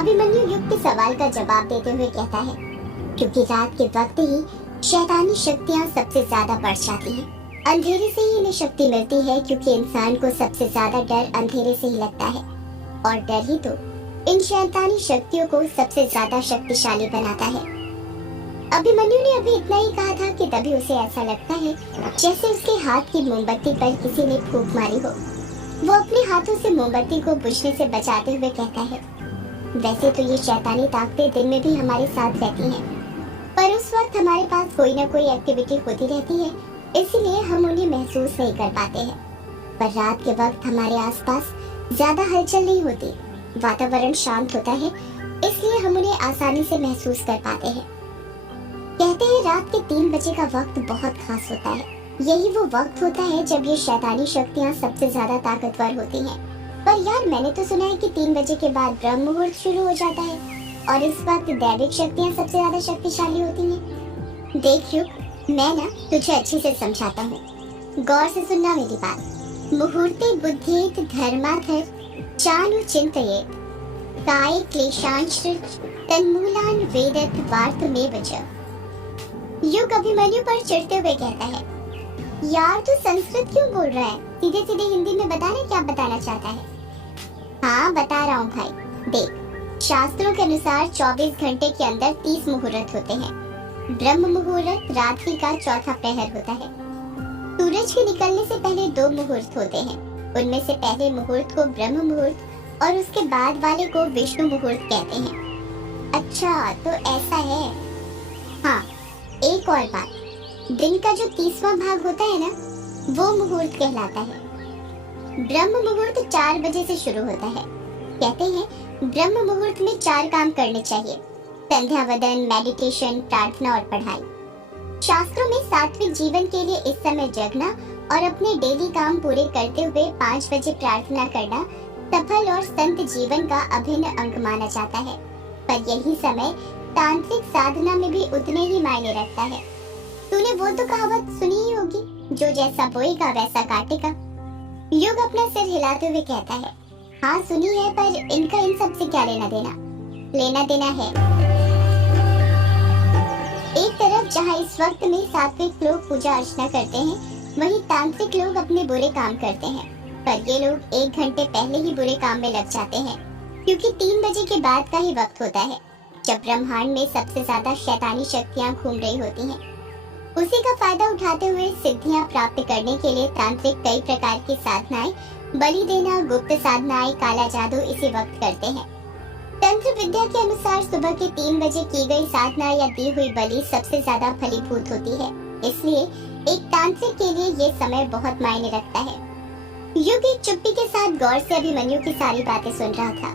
अभिमन्यु युग के सवाल का जवाब देते हुए कहता है, क्योंकि रात के वक्त ही शैतानी शक्तियाँ सबसे ज्यादा बढ़ जाती हैं। अंधेरे से ही इन्हें शक्ति मिलती है, क्योंकि इंसान को सबसे ज्यादा डर अंधेरे से ही लगता है, और डर ही तो इन शैतानी शक्तियों को सबसे ज्यादा शक्तिशाली बनाता है। अभिमन्यु ने अभी इतना ही कहा था कि तभी उसे ऐसा लगता है जैसे उसके हाथ की मोमबत्ती पर किसी ने फूंक मारी हो। वो अपने हाथों से मोमबत्ती को बुझने से बचाते हुए कहता है, वैसे तो ये शैतानी ताकतें दिन में भी हमारे साथ रहती हैं, पर उस वक्त हमारे पास कोई ना कोई एक्टिविटी होती रहती है, इसीलिए हम उन्हें महसूस नहीं कर पाते हैं। पर रात के वक्त हमारे आसपास ज्यादा हलचल नहीं होती, वातावरण शांत होता है, इसलिए हम उन्हें आसानी से महसूस कर पाते हैं। कहते हैं रात के 3 बजे का वक्त बहुत खास होता है। यही वो वक्त होता है जब ये शैतानी शक्तियाँ सबसे ज्यादा ताकतवर होती हैं। पर यार, मैंने तो सुना है कि 3 बजे के बाद ब्रह्म मुहूर्त शुरू हो जाता है और इस वक्त दैविक शक्तियाँ सबसे ज्यादा शक्तिशाली होती हैं। देख रुक, मैं ना तुझे अच्छे से समझाता हूँ, गौर से सुनना मेरी बात। मुहूर्ते बुद्धेत धर्माधर चानु चिंतयेत काय क्लेशांश तन्मूलान वेदत वार्त में वच। युग अभिमन्यु पर चिढ़ते हुए कहता है, यार तू संस्कृत क्यों बोल रहा है? सीधे सीधे हिंदी में बता ना क्या बताना चाहता है। हाँ बता रहा हूँ भाई। देख, शास्त्रों के अनुसार 24 घंटे के अंदर 30 मुहूर्त होते हैं। ब्रह्म मुहूर्त रात्रि का चौथा प्रहर होता है। सूरज के निकलने से पहले 2 मुहूर्त होते हैं। उनमें से पहले मुहूर्त को ब्रह्म मुहूर्त और उसके बाद वाले को विष्णु मुहूर्त कहते हैं। अच्छा तो ऐसा है। हाँ, एक और बात, दिन का जो 30वां भाग होता है ना, वो मुहूर्त कहलाता है। ब्रह्म मुहूर्त 4 बजे से शुरू होता है। कहते हैं ब्रह्म मुहूर्त में 4 काम करने चाहिए: संध्या वदन, मेडिटेशन, प्रार्थना और पढ़ाई। शास्त्रों में सात्विक जीवन के लिए इस समय जगना और अपने डेली काम पूरे करते हुए 5 बजे प्रार्थना करना सफल और संत जीवन का अभिन्न अंग माना जाता है। पर यही समय तांत्रिक साधना में भी उतने ही मायने रखता है। तूने वो तो कहावत सुनी ही होगी, जो जैसा बोएगा वैसा काटेगा। युग अपना सिर हिलाते हुए कहता है, हाँ सुनी है, पर इनका इन सब से क्या लेना देना? लेना देना है। एक तरफ जहाँ इस वक्त में सात्विक लोग पूजा अर्चना करते हैं, वहीं तांत्रिक लोग अपने बुरे काम करते हैं। पर ये लोग 1 घंटे पहले ही बुरे काम में लग जाते हैं, क्योंकि 3 बजे के बाद का ही वक्त होता है जब ब्रह्मांड में सबसे ज्यादा शैतानी शक्तियाँ घूम रही होती हैं। उसी का फायदा उठाते हुए सिद्धियां प्राप्त करने के लिए तांत्रिक कई प्रकार की साधनाएं, बलि देना, गुप्त साधनाएं, काला जादू इसी वक्त करते हैं। तंत्र विद्या के अनुसार सुबह के 3 बजे की गई साधना या दी हुई बलि सबसे ज्यादा फलीभूत होती है, इसलिए एक तांत्रिक के लिए ये समय बहुत मायने रखता है। युग एक चुप्पी के साथ गौर से अभिमन्यु की सारी बातें सुन रहा था।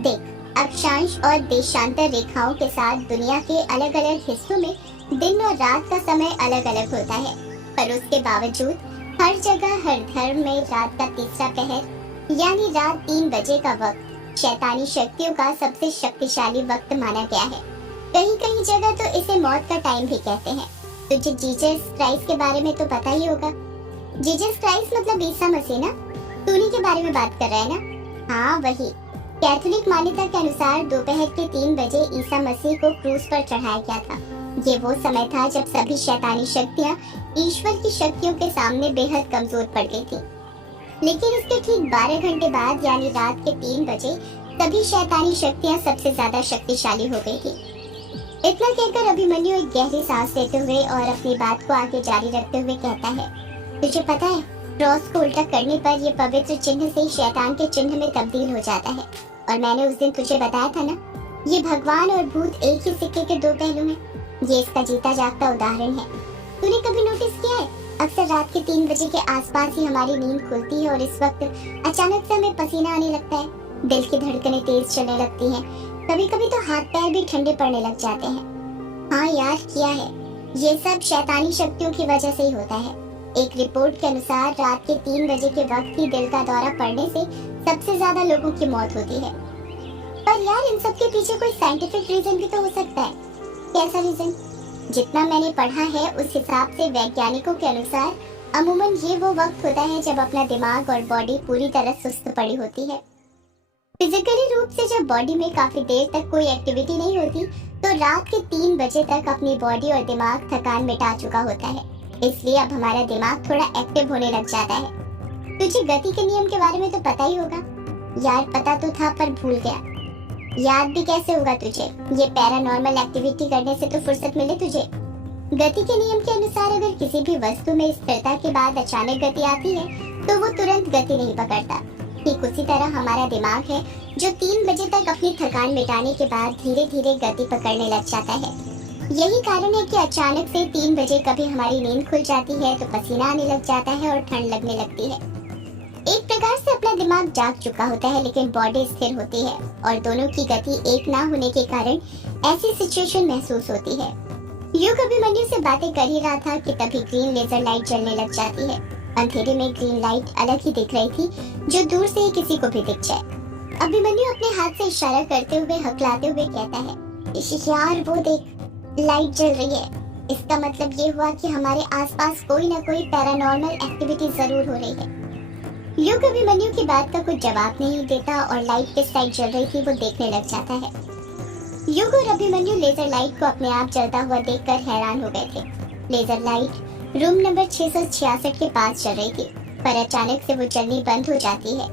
देख, अक्षांश और देशांतर रेखाओं के साथ दुनिया के अलग अलग हिस्सों में दिन और रात का समय अलग अलग होता है, पर उसके बावजूद हर जगह हर धर्म में रात का तीसरा पहर यानी रात 3 बजे का वक्त शैतानी शक्तियों का सबसे शक्तिशाली वक्त माना गया है। कहीं कहीं जगह तो इसे मौत का टाइम भी कहते हैं। तुझे जीसस क्राइस्ट के बारे में तो पता ही होगा। जीसस क्राइस्ट मतलब ईसा मसीह ना? तू उन्हीं के बारे में बात कर रहा है ना? हाँ वही। कैथोलिक मान्यता के अनुसार दोपहर के 3 बजे ईसा मसीह को क्रूस पर चढ़ाया गया था। ये वो समय था जब सभी शैतानी शक्तियाँ ईश्वर की शक्तियों के सामने बेहद कमजोर पड़ गई थी। लेकिन इसके ठीक 12 घंटे बाद यानी रात के 3 बजे सभी शैतानी शक्तियाँ सबसे ज्यादा शक्तिशाली हो गई थी। इतना कहकर अभिमन्यु एक गहरी सांस लेते हुए और अपनी बात को आगे जारी रखते हुए कहता है, तुझे पता है क्रॉस को उल्टा करने पर यह पवित्र चिन्ह से शैतान के चिन्ह में तब्दील हो जाता है। और मैंने उस दिन तुझे बताया था ना, ये भगवान और भूत एक ही सिक्के के 2 पहलू हैं। ये इसका जीता जागता उदाहरण है। तूने कभी नोटिस किया है, अक्सर रात के 3 बजे के आसपास ही हमारी नींद खुलती है और इस वक्त अचानक से हमें पसीना आने लगता है, दिल की धड़कनें तेज चलने लगती हैं, कभी कभी तो हाथ पैर भी ठंडे पड़ने लग जाते हैं। हाँ यार, किया है। ये सब शैतानी शक्तियों की वजह से ही होता है। एक रिपोर्ट के अनुसार रात के 3 बजे के वक्त ही दिल का दौरा पड़ने से सबसे ज्यादा लोगों की मौत होती है। पर यार, इन सब के पीछे कोई साइंटिफिक रीजन भी तो हो सकता है। कैसा रीजन? जितना मैंने पढ़ा है उस हिसाब से वैज्ञानिकों के अनुसार अमूमन ये वो वक्त होता है जब अपना दिमाग और बॉडी पूरी तरह सुस्त पड़ी होती है। फिजिकली रूप से जब बॉडी में काफी देर तक कोई एक्टिविटी नहीं होती तो रात के 3 बजे तक अपनी बॉडी और दिमाग थकान मिटा चुका होता है। इसलिए अब हमारा दिमाग थोड़ा एक्टिव होने लग जाता है। तुझे गति के नियम के बारे में तो पता ही होगा। यार पता तो था पर भूल गया। याद भी कैसे होगा तुझे? ये पैरानॉर्मल एक्टिविटी करने से तो फुर्सत मिले तुझे। गति के नियम के अनुसार अगर किसी भी वस्तु में स्थिरता के बाद अचानक गति आती है तो वो तुरंत गति नहीं पकड़ता। ठीक उसी तरह हमारा दिमाग है जो 3 बजे तक अपनी थकान मिटाने के बाद धीरे धीरे गति पकड़ने लग जाता है। यही कारण है कि अचानक से 3 बजे कभी हमारी नींद खुल जाती है तो पसीना आने लग जाता है और ठंड लगने लगती है। एक प्रकार से अपना दिमाग जाग चुका होता है लेकिन बॉडी स्थिर होती है और दोनों की गति एक ना होने के कारण ऐसी सिचुएशन महसूस होती है। युग अभिमन्यु से बातें कर ही रहा था कि तभी ग्रीन लेजर लाइट जलने लग जाती है। अंधेरे में ग्रीन लाइट अलग ही दिख रही थी जो दूर से ही किसी को भी दिख जाए। अभिमन्यु अपने हाथ से इशारा करते हुए हकलाते हुए कहता है, यार वो देख, लाइट जल रही है। इसका मतलब ये हुआ कि हमारे आसपास कोई ना कोई पैरानॉर्मल एक्टिविटी जरूर हो रही है। युग अभिमन्यु की बात का कुछ जवाब नहीं देता और लाइट किस साइड जल रही थी वो देखने लग जाता है। युग और अभिमन्यु लेजर लाइट को अपने आप जलता हुआ देखकर हैरान हो गए थे। लेजर लाइट रूम नंबर 666 के पास चल रही थी पर अचानक से वो जलनी बंद हो जाती है।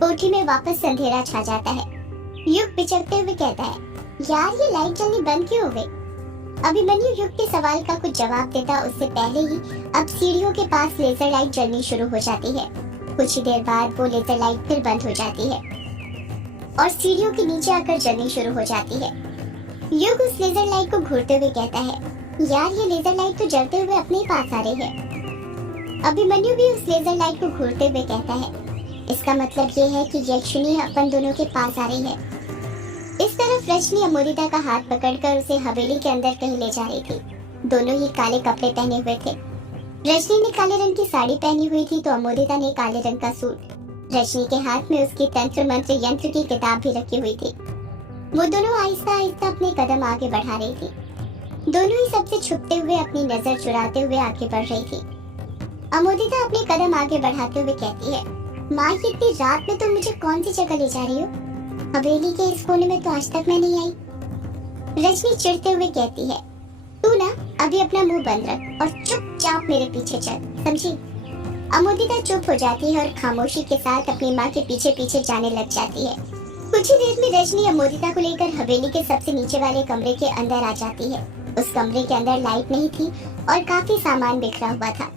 कोठी में वापस अंधेरा छा जाता है। युग बिचकते हुए कहता है, यार ये लाइट जलनी बंद क्यों हो गई? अभिमन्यु युग के सवाल का कुछ जवाब देता उससे पहले ही अब सीढ़ियों के पास लेजर लाइट जलनी शुरू हो जाती है। कुछ ही देर बाद वो लेजर लाइट फिर बंद हो जाती है और सीढ़ियों के नीचे आकर जलनी शुरू हो जाती है। युग उस लेजर लाइट को घूरते हुए कहता है, यार ये लेजर लाइट तो जलते हुए अपने ही पास आ रही है। अभिमन्यु भी उस लेजर लाइट को घूरते हुए कहता है, इसका मतलब ये है कि यक्षिणी अपन दोनों के पास आ रही है। इस तरफ रजनी अमोदिता का हाथ पकड़कर उसे हवेली के अंदर कहीं ले जा रही थी। दोनों ही काले कपड़े पहने हुए थे। रजनी ने काले रंग की साड़ी पहनी हुई थी तो अमोदिता ने काले रंग का सूट। रजनी के हाथ में उसकी तंत्र मंत्र यंत्र की किताब भी रखी हुई थी। वो दोनों आहिस्ता आहिस्ता अपने कदम आगे बढ़ा रही थी। दोनों ही सबसे छुपते हुए अपनी नजर चुराते हुए आगे बढ़ रही थी। अमोदिता अपने कदम आगे बढ़ाते हुए कहती है, माँ ये इतनी रात में तुम मुझे कौन सी जगह ले जा रही हो? हवेली के इस कोने में तो आज तक मैं नहीं आई। रजनी चिढ़ते हुए कहती है, तू ना अभी अपना मुंह बंद रख और चुपचाप मेरे पीछे चल, समझी? अमोदिता चुप हो जाती है और खामोशी के साथ अपनी माँ के पीछे पीछे जाने लग जाती है। कुछ ही देर में रजनी अमोदिता को लेकर हवेली के सबसे नीचे वाले कमरे के अंदर आ जाती है। उस कमरे के अंदर लाइट नहीं थी और काफी सामान बिखरा हुआ था।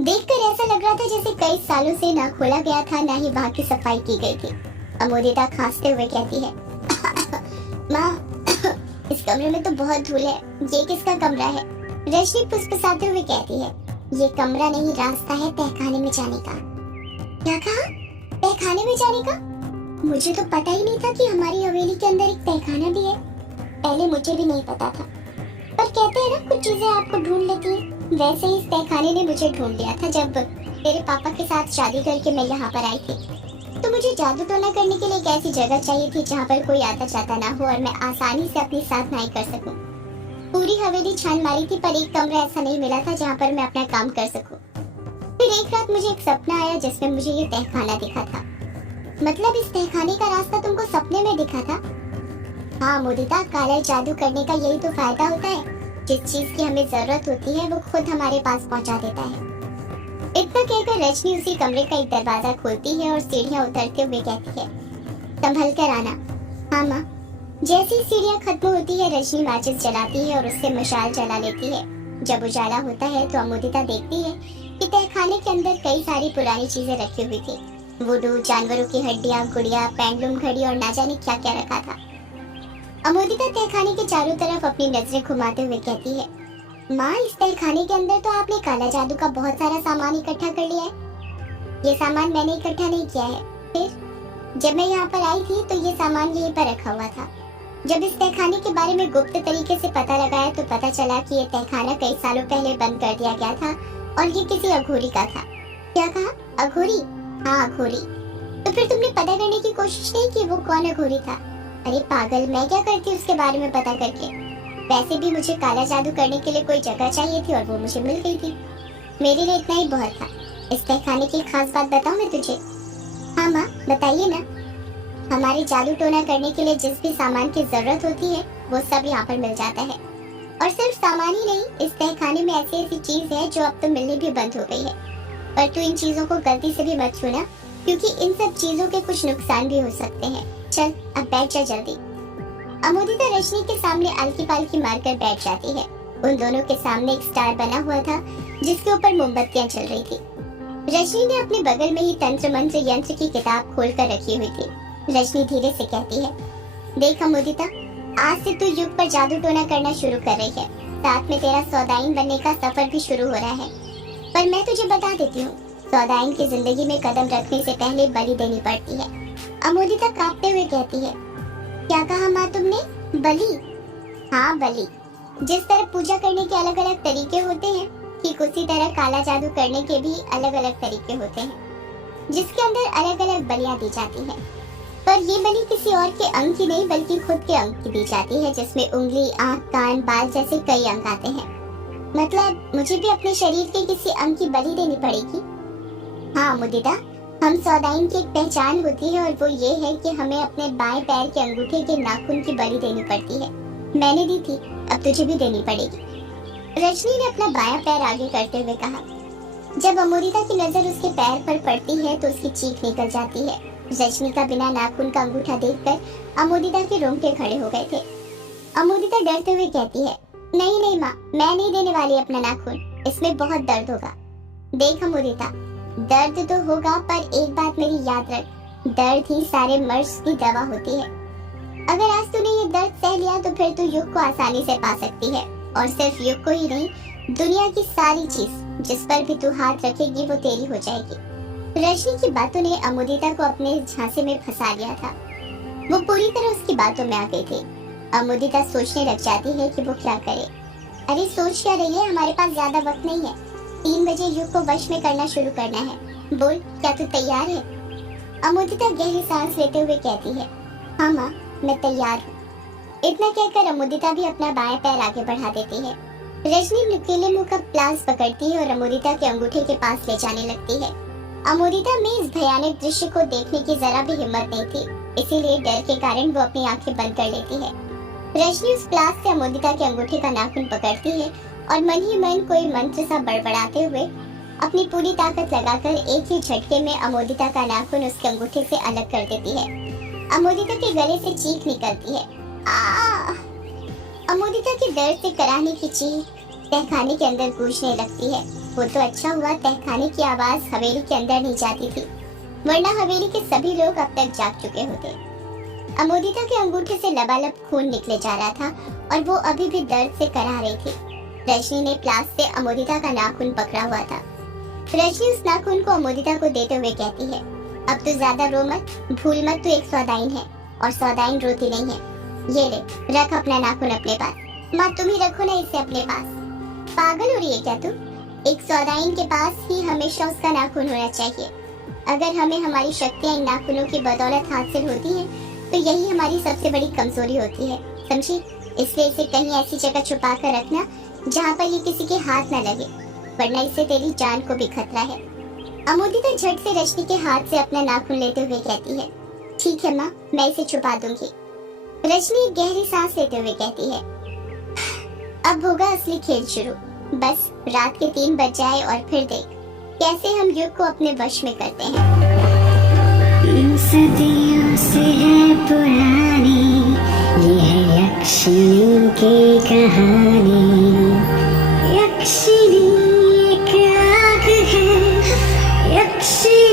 देखकर ऐसा लग रहा था जैसे कई सालों से ना खोला गया था ना ही वहाँ की सफाई की गई थी। अमोदिता खांसते हुए कहती है, माँ इस कमरे में तो बहुत धूल है, ये किसका कमरा है? रजनी फुसफुसाते हुए कहती है, ये कमरा नहीं रास्ता है तहखाने में जाने का। क्या कहा? तहखाने में जाने का? मुझे तो पता ही नहीं था कि हमारी हवेली के अंदर एक तहखाना भी है। पहले मुझे भी नहीं पता था। पर कहते हैं ना कुछ चीजें आपको ढूंढ लेती हैं। वैसे ही इस तहखाने ने मुझे ढूंढ लिया था जब तेरे पापा के साथ शादी करके मैं यहाँ पर आई थी। तो मुझे जादू टोना करने के लिए एक ऐसी जगह चाहिए थी जहाँ पर कोई आता जाता ना हो और मैं आसानी से अपनी साधनाएं कर सकूं। पूरी हवेली छान मारी थी पर एक कमरा ऐसा नहीं मिला था जहाँ पर मैं अपना काम कर सकूं। फिर एक रात मुझे एक सपना आया जिसमें मुझे ये तहखाना दिखा था। मतलब इस तहखाने का रास्ता तुमको सपने में दिखा था? हाँ मोदिता, काला जादू करने का यही तो फायदा होता है। जिस चीज की हमें जरूरत होती है वो खुद हमारे पास पहुँचा देता है। इतना कहकर रजनी उसी कमरे का एक दरवाजा खोलती है और सीढ़ियाँ उतरते हुए कहती है, संभल कर आना। हाँ माँ। जैसी सीढ़ियाँ खत्म होती है रजनी माचिस जलाती है और उससे मशाल जला लेती है। जब उजाला होता है तो अमोदिता देखती है कि तहखाने के अंदर कई सारी पुरानी चीजें रखी हुई थी। वुडू, जानवरों की हड्डियाँ, गुड़िया, पेंडुलम घड़ी और ना जाने क्या क्या रखा था। अमोदिता तहखाने के चारों तरफ अपनी नजरें घुमाते हुए कहती है, माँ इस तहखाने के अंदर तो आपने काला जादू का बहुत सारा सामान इकट्ठा कर लिया है। ये सामान मैंने इकट्ठा नहीं किया है। फिर जब मैं यहाँ पर आई थी तो ये सामान यहीं पर रखा हुआ था। जब इस तहखाने के बारे में गुप्त तरीके से पता लगाया तो पता चला कि ये तहखाना कई सालों पहले बंद कर दिया गया था और ये किसी अघोरी का था। क्या कहा? अघोरी? हाँ अघोरी। तो फिर तुमने पता करने की कोशिश नहीं की वो कौन अघोरी था? अरे पागल, मैं क्या करती उसके बारे में पता करके। वैसे भी मुझे काला जादू करने के लिए कोई जगह चाहिए थी और वो मुझे मिल गई थी। मेरे लिए इतना ही बहुत था। इस तहखाने की खास बात बताऊं मैं तुझे? हाँ माँ बताइए ना। हमारे जादू टोना करने के लिए जिस भी सामान की जरूरत होती है वो सब यहाँ पर मिल जाता है। और सिर्फ सामान ही नहीं, इस तहखाने में ऐसी ऐसी चीज है जो अब तो मिलनी भी बंद हो गई है। पर तू इन चीजों को गलती से भी मत छूना, क्योंकि इन सब चीजों के कुछ नुकसान भी हो सकते हैं। चल अब बैठ जा जल्दी। अमोदिता रजनी के सामने अलकी पालकी मारकर बैठ जाती है। उन दोनों के सामने एक स्टार बना हुआ था जिसके ऊपर मोमबत्तियां चल रही थी। रजनी ने अपने बगल में ही तंत्र मंत्र यंत्र की किताब खोल कर रखी हुई थी। रजनी धीरे से कहती है, देख अमोदिता, आज से तू युग पर जादू टोना करना शुरू कर रही है। साथ में तेरा सौदाइन बनने का सफर भी शुरू हो रहा है। पर मैं तुझे बता देती हूँ, सौदाइन की जिंदगी में कदम रखने से पहले बलि देनी पड़ती है। अमोदिता कांपते हुए कहती है, क्या कहा माँ तुमने? बलि? हाँ बलि। जिस तरह पूजा करने के अलग अलग तरीके होते हैं, ठीक उसी तरह काला जादू करने के भी अलग अलग तरीके होते हैं, जिसके अंदर अलग अलग बलियां दी जाती है। पर ये बलि किसी और के अंग की नहीं बल्कि खुद के अंग की दी जाती है, जिसमें उंगली, आँख, कान, बाल जैसे कई अंग आते हैं। मतलब मुझे भी अपने शरीर के किसी अंग की बलि देनी पड़ेगी? हाँ मुदिता, हम सौदाइन की एक पहचान होती है और वो ये है कि हमें अपने बाएं पैर के अंगूठे के नाखून की बलि देनी पड़ती है। मैंने दी थी, अब तुझे भी देनी पड़ेगी। रजनी ने अपना बायां पैर आगे करते हुए कहा। जब अमोदिता की नजर उसके पैर पर पड़ती है तो उसकी चीख निकल जाती है। रजनी का बिना नाखून का अंगूठा देखकर अमोदिता के रोंगटे खड़े हो गए थे। अमोदिता डरते हुए कहती है, नहीं नहीं माँ, मैं नहीं देने वाली अपना नाखून, इसमें बहुत दर्द होगा। देख अमोदिता, दर्द तो होगा, पर एक बात मेरी याद रख, दर्द ही सारे मर्ज की दवा होती है। अगर आज तूने ये दर्द सह लिया तो फिर तू युग को आसानी से पा सकती है। और सिर्फ युग को ही नहीं, दुनिया की सारी चीज जिस पर भी तू हाथ रखेगी वो तेरी हो जाएगी। रजनी की बातों ने अमोदिता को अपने झांसे में फंसा लिया था। वो पूरी तरह उसकी बातों में आ गई थी। अमोदिता सोचने लग जाती है कि वो क्या करे। अरे सोच क्या रही है, हमारे पास ज्यादा वक्त नहीं है। 3 बजे युग को वश में करना शुरू करना है। बोल, क्या तू तैयार है? अमोदिता गहरी सांस लेते हुए कहती है, हाँ माँ, मैं तैयार हूँ। इतना कहकर अमोदिता भी अपना बाएं पैर आगे बढ़ा देती है। रजनी नुकीले मुंह का प्लास पकड़ती है और अमोदिता के अंगूठे के पास ले जाने लगती है। अमोदिता में इस भयानक दृश्य को देखने की जरा भी हिम्मत नहीं थी, इसीलिए डर के कारण वो अपनी आंखें बंद कर लेती है। रजनी उस प्लास से अमोदिता के अंगूठे का नाखून पकड़ती है और मन ही मन कोई मंत्र सा बड़बड़ाते हुए अपनी पूरी ताकत लगाकर एक ही झटके में अमोदिता का नाखून उसके अंगूठे से अलग कर देती है। अमोदिता के गले से चीख निकलती है, आ! अमोदिता के दर्द से कराहने की चीख तहखाने के अंदर गूंजने लगती है। वो तो अच्छा हुआ तहखाने की आवाज हवेली के अंदर नहीं जाती थी, वरना हवेली के सभी लोग अब तक जाग चुके होते। अमोदिता के अंगूठे से लबालब खून निकले जा रहा था और वो अभी भी दर्द से कराह रही थी। रजनी ने प्लास से अमोदिता का नाखून पकड़ा हुआ था। रजनी उस नाखून को अमोदिता को देते हुए कहती है, अब तो ज्यादा रो मत, भूल मत, तू एक सौदाइन है और सौदाइन रोती नहीं है। ये ले, रख अपना नाखून अपने पास। माँ तुम ही रखो ना इसे अपने पास। पागल हो रही है क्या तू? एक सौदाइन के पास ही हमेशा उसका नाखून होना चाहिए। अगर हमें हमारी शक्तियाँ इन नाखूनों की बदौलत हासिल होती है तो यही हमारी सबसे बड़ी कमजोरी होती है, समझी? इसलिए इसे कहीं ऐसी जगह छुपा कर रखना जहाँ पर ये किसी के हाथ न लगे, वरना इससे तेरी जान को भी खतरा है। अमोदिता झट से रजनी के हाथ से अपना नाखून लेते हुए कहती है, ठीक है माँ, मैं इसे छुपा दूंगी। रजनी गहरी सांस लेते हुए कहती है, अब होगा असली खेल शुरू। बस रात के 3 बज जाए और फिर देख कैसे हम युग को अपने वश में करते हैं। सदियों से है पुरानी ये है यक्षिणी की कहानी। यक्षिणी एक आग है, यक्षिणी